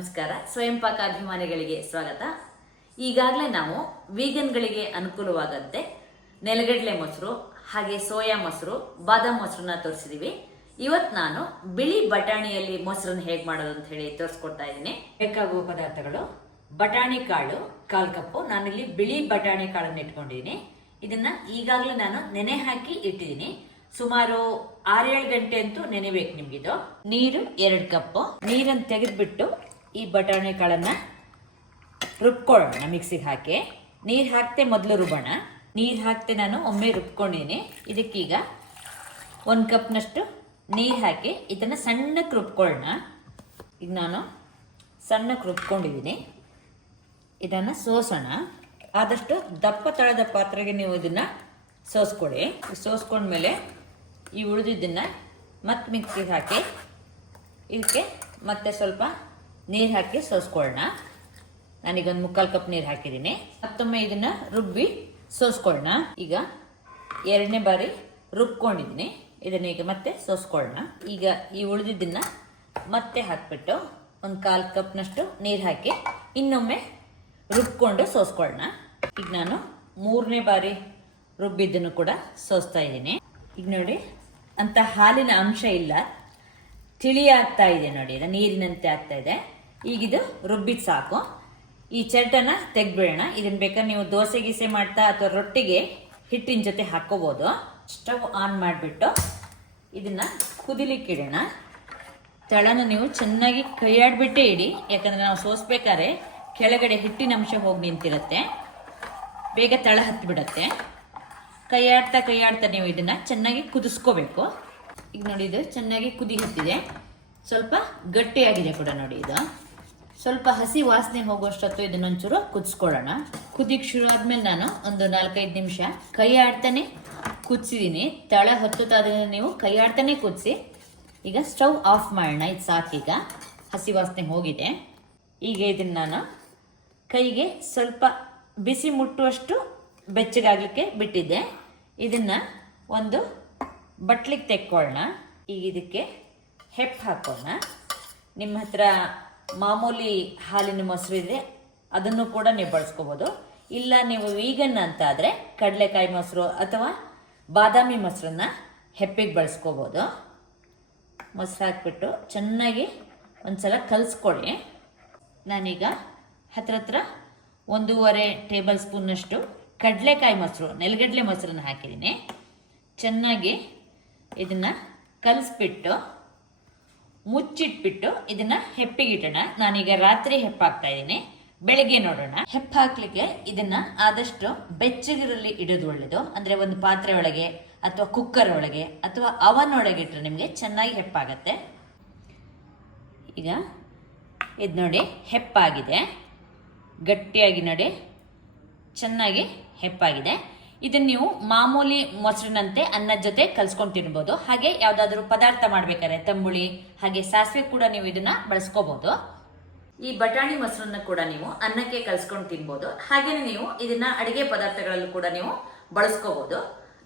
ನಮಸ್ಕಾರ. ಸ್ವಯಂ ಪಾಕ ಅಭಿಮಾನಿಗಳಿಗೆ ಸ್ವಾಗತ. ಈಗಾಗಲೇ ನಾವು ವೀಗನ್ಗಳಿಗೆ ಅನುಕೂಲವಾಗಂತೆ ನೆಲಗಡಲೆ ಮೊಸರು, ಹಾಗೆ ಸೋಯಾ ಮೊಸರು, ಬಾದಾಮ್ ಮೊಸರನ್ನ ತೋರಿಸಿದೀವಿ. ಇವತ್ತು ನಾನು ಬಿಳಿ ಬಟಾಣಿಯಲ್ಲಿ ಮೊಸರನ್ನ ಹೇಗೆ ಮಾಡೋದು ಅಂತ ಹೇಳಿ ತೋರಿಸ್ಕೊಡ್ತಾ ಇದ್ದೀನಿ. ಬೇಕಾಗುವ ಪದಾರ್ಥಗಳು ಬಟಾಣಿ ಕಾಳು, ಕಾಲ್ ಕಪ್ಪು. ನಾನಿಲ್ಲಿ ಬಿಳಿ ಬಟಾಣಿ ಕಾಳನ್ನ ಇಟ್ಕೊಂಡಿದ್ದೀನಿ. ಇದನ್ನ ಈಗಾಗಲೇ ನಾನು ನೆನೆ ಹಾಕಿ ಇಟ್ಟಿದ್ದೀನಿ. ಸುಮಾರು ಆರೇಳು ಗಂಟೆ ಅಂತೂ ನೆನೆಬೇಕು ನಿಮ್ಗಿದು. ನೀರು ಎರಡು ಕಪ್ಪು. ನೀರನ್ನು ತೆಗೆದ್ಬಿಟ್ಟು ಈ ಬಟಾಣಿ ಕಾಳನ್ನ ರುಬ್ಕೊಳ್ಳೋಣ ಮಿಕ್ಸಿಗೆ ಹಾಕಿ. ನೀರು ಹಾಕ್ತೆ ಮೊದಲು ರುಬ್ಬೋಣ. ನೀರು ಹಾಕ್ತೆ ನಾನು ಒಮ್ಮೆ ರುಬ್ಕೊಂಡಿದ್ದೀನಿ ಇದಕ್ಕೀಗ ಒಂದು ಕಪ್ನಷ್ಟು ನೀರು ಹಾಕಿ ಇದನ್ನು ಸಣ್ಣಕ್ಕೆ ರುಬ್ಕೊಳ್ಳೋಣ. ಈಗ ನಾನು ಸಣ್ಣಕ್ಕೆ ರುಬ್ಕೊಂಡಿದ್ದೀನಿ ಇದನ್ನು ಸೋಸೋಣ. ಆದಷ್ಟು ದಪ್ಪ ತಳದ ಪಾತ್ರೆಗೆ ನೀವು ಇದನ್ನು ಸೋಸ್ಕೊಳ್ಳಿ ಸೋಸ್ಕೊಂಡ್ಮೇಲೆ ಈ ಉಳಿದಿದ್ದನ್ನು ಮತ್ತೆ ಮಿಕ್ಸಿಗೆ ಹಾಕಿ. ಇದಕ್ಕೆ ಮತ್ತೆ ಸ್ವಲ್ಪ ನೀರು ಹಾಕಿ ಸೋಸ್ಕೊಳ್ಳೋಣ ನಾನೀಗೊಂದು ಮುಕ್ಕಾಲು ಕಪ್ ನೀರು ಹಾಕಿದ್ದೀನಿ ಮತ್ತೊಮ್ಮೆ ಇದನ್ನು ರುಬ್ಬಿ ಸೋಸ್ಕೊಳ್ಳೋಣ ಈಗ ಎರಡನೇ ಬಾರಿ ರುಬ್ಕೊಂಡಿದ್ದೀನಿ ಇದನ್ನ ಈಗ ಮತ್ತೆ ಸೋಸ್ಕೊಳ್ಳೋಣ ಈಗ ಈ ಉಳಿದಿದ್ದನ್ನ ಮತ್ತೆ ಹಾಕ್ಬಿಟ್ಟು ಒಂದು ಕಾಲು ಕಪ್ನಷ್ಟು ನೀರು ಹಾಕಿ ಇನ್ನೊಮ್ಮೆ ರುಬ್ಕೊಂಡು ಸೋಸ್ಕೊಳ್ಳೋಣ ಈಗ ನಾನು ಮೂರನೇ ಬಾರಿ ರುಬ್ಬಿದ್ದನ್ನು ಕೂಡ ಸೋಸ್ತಾ ಇದ್ದೀನಿ. ಈಗ ನೋಡಿ ಅಂತ ಹಾಲಿನ ಅಂಶ ಇಲ್ಲ. ತಿಳಿ ಆಗ್ತಾ ಇದೆ ನೋಡಿ, ಇದು ನೀರಿನಂತೆ ಆಗ್ತಾ ಇದೆ. ಈಗಿದು ರುಬ್ಬಿದ್ ಸಾಕು. ಈ ಚರ್ಟನ್ನ ತೆಗ್ದ್ಬಿಡೋಣ. ಇದನ್ನ ಬೇಕಾದ್ರೆ ನೀವು ದೋಸೆ, ಗೀಸೆ ಮಾಡ್ತಾ ಅಥವಾ ರೊಟ್ಟಿಗೆ ಹಿಟ್ಟಿನ ಜೊತೆ ಹಾಕೋಬಹುದು ಸ್ಟವ್ ಆನ್ ಮಾಡಿಬಿಟ್ಟು ಇದನ್ನ ಕುದಿಲಿಕ್ಕೆ ಇಡೋಣ. ತಳನ ನೀವು ಚೆನ್ನಾಗಿ ಕೈಯಾಡ್ಬಿಟ್ಟೇ ಇಡಿ. ಯಾಕಂದ್ರೆ ನಾವು ಸೋಸ್ಬೇಕಾದ್ರೆ ಕೆಳಗಡೆ ಹಿಟ್ಟಿನ ಅಂಶ ಹೋಗಿ ನಿಂತಿರುತ್ತೆ. ಬೇಗ ತಳ ಹತ್ತಿಬಿಡತ್ತೆ ಕೈಯಾಡ್ತಾ ಕೈಯಾಡ್ತಾ ನೀವು ಇದನ್ನ ಚೆನ್ನಾಗಿ ಕುದಿಸ್ಕೋಬೇಕು. ಈಗ ನೋಡಿ ಇದು ಚೆನ್ನಾಗಿ ಕುದಿ ಹತ್ತಿದೆ. ಸ್ವಲ್ಪ ಗಟ್ಟಿಯಾಗಿದೆ ಕೂಡ ನೋಡಿ ಇದು. ಸ್ವಲ್ಪ ಹಸಿ ವಾಸನೆ ಹೋಗುವಷ್ಟೊತ್ತು ಇದನ್ನೊಂಚೂರು ಕುದಿಸ್ಕೊಳ್ಳೋಣ. ಕುದಿಗೆ ಶುರು ಆದ್ಮೇಲೆ ನಾನು ಒಂದು ನಾಲ್ಕೈದು ನಿಮಿಷ ಕೈ ಆಡ್ತಾನೆ ಕುದಿಸಿದ್ದೀನಿ ತಳ ಹೊತ್ತುತ್ತಾದ್ರಿಂದ ನೀವು ಕೈ ಆಡ್ತಾನೆ ಕುದಿಸಿ. ಈಗ ಸ್ಟವ್ ಆಫ್ ಮಾಡೋಣ, ಇದು ಸಾಕೀಗ ಹಸಿ ವಾಸನೆ ಹೋಗಿದೆ. ಈಗ ಇದನ್ನ ನಾನು ಕೈಗೆ ಸ್ವಲ್ಪ ಬಿಸಿ ಮುಟ್ಟುವಷ್ಟು ಬೆಚ್ಚಗಾಗಲಿಕ್ಕೆ ಬಿಟ್ಟಿದ್ದೆ. ಇದನ್ನ ಒಂದು ಬಟ್ಲಿಗೆ ತೆಕ್ಕೊಳ್ಳೋಣ ಈಗ ಇದಕ್ಕೆ ಹೆಪ್ಪು ಹಾಕೋಣ ನಿಮ್ಮ ಹತ್ರ ಮಾಮೂಲಿ ಹಾಲಿನ ಮೊಸರು ಇದೆ, ಅದನ್ನು ಕೂಡ ನೀವು ಬಳಸ್ಕೋಬೋದು. ಇಲ್ಲ ನೀವು ವೀಗನ್ ಅಂತ ಆದರೆ ಕಡಲೆಕಾಯಿ ಮೊಸರು ಅಥವಾ ಬಾದಾಮಿ ಮೊಸರನ್ನ ಹೆಪ್ಪಿಗೆ ಬಳಸ್ಕೋಬೋದು. ಮೊಸರು ಹಾಕ್ಬಿಟ್ಟು ಚೆನ್ನಾಗಿ ಒಂದ್ಸಲ ಕಲಿಸ್ಕೊಳ್ಳಿ ನಾನೀಗ ಹತ್ರ ಹತ್ರ ಒಂದೂವರೆ ಟೇಬಲ್ ಸ್ಪೂನ್ನಷ್ಟು ಕಡಲೆಕಾಯಿ ಮೊಸರು, ನೆಲಗಡಲೆ ಮೊಸರನ್ನು ಹಾಕಿದ್ದೀನಿ. ಚೆನ್ನಾಗಿ ಇದನ್ನು ಕಲಿಸ್ಬಿಟ್ಟು, ಮುಚ್ಚಿಟ್ಬಿಟ್ಟು ಇದನ್ನ ಹೆಪ್ಪಿಗೆ ಇಡೋಣ ನಾನೀಗ ರಾತ್ರಿ ಹೆಪ್ಪಾಗ್ತಾ ಇದ್ದೀನಿ. ಬೆಳಗ್ಗೆ ನೋಡೋಣ. ಹೆಪ್ಪ ಹಾಕ್ಲಿಕ್ಕೆ ಇದನ್ನ ಆದಷ್ಟು ಬೆಚ್ಚಗಿರಲ್ಲಿ ಇಡೋದು ಒಳ್ಳೇದು. ಅಂದ್ರೆ ಒಂದು ಪಾತ್ರೆ ಒಳಗೆ ಅಥವಾ ಕುಕ್ಕರ್ ಒಳಗೆ ಅಥವಾ ಅವನ್ ಒಳಗೆ ಇಟ್ಟರೆ ನಿಮಗೆ ಚೆನ್ನಾಗಿ ಹೆಪ್ಪಾಗತ್ತೆ. ಈಗ ಇದು ನೋಡಿ ಹೆಪ್ಪಾಗಿದೆ. ಗಟ್ಟಿಯಾಗಿ ನೋಡಿ. ಚೆನ್ನಾಗಿ ಹೆಪ್ಪಾಗಿದೆ. ಇದನ್ನ ನೀವು ಮಾಮೂಲಿ ಮೊಸರಿನಂತೆ ಅನ್ನದ ಜೊತೆ ಕಲ್ಸ್ಕೊಂಡು ತಿನ್ಬೋದು. ಹಾಗೆ ಯಾವ್ದಾದ್ರು ಪದಾರ್ಥ ಮಾಡ್ಬೇಕಾದ್ರೆ ತಂಬುಳಿ, ಹಾಗೆ ಸಾಸಿವೆ ಕೂಡ ನೀವು ಇದನ್ನ ಬಳಸ್ಕೋಬಹುದು ಈ ಬಟಾಣಿ ಮೊಸರನ್ನ ಕೂಡ ನೀವು ಅನ್ನಕ್ಕೆ ಕಲ್ಸ್ಕೊಂಡು ತಿನ್ಬೋದು. ಹಾಗೇನೆ ನೀವು ಇದನ್ನ ಅಡಿಗೆ ಪದಾರ್ಥಗಳಲ್ಲೂ ಕೂಡ ನೀವು ಬಳಸ್ಕೋಬಹುದು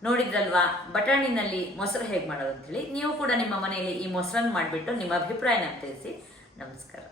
ನೋಡಿದ್ರಲ್ವಾ, ಬಟಾಣಿನಲ್ಲಿ ಮೊಸರು ಹೇಗೆ ಮಾಡೋದು ಅಂತೇಳಿ ನೀವು ಕೂಡ ನಿಮ್ಮ ಮನೆಯಲ್ಲಿ ಈ ಮೊಸರನ್ನು ಮಾಡಿಬಿಟ್ಟು ನಿಮ್ಮ ಅಭಿಪ್ರಾಯನ ತಿಳಿಸಿ. ನಮಸ್ಕಾರ.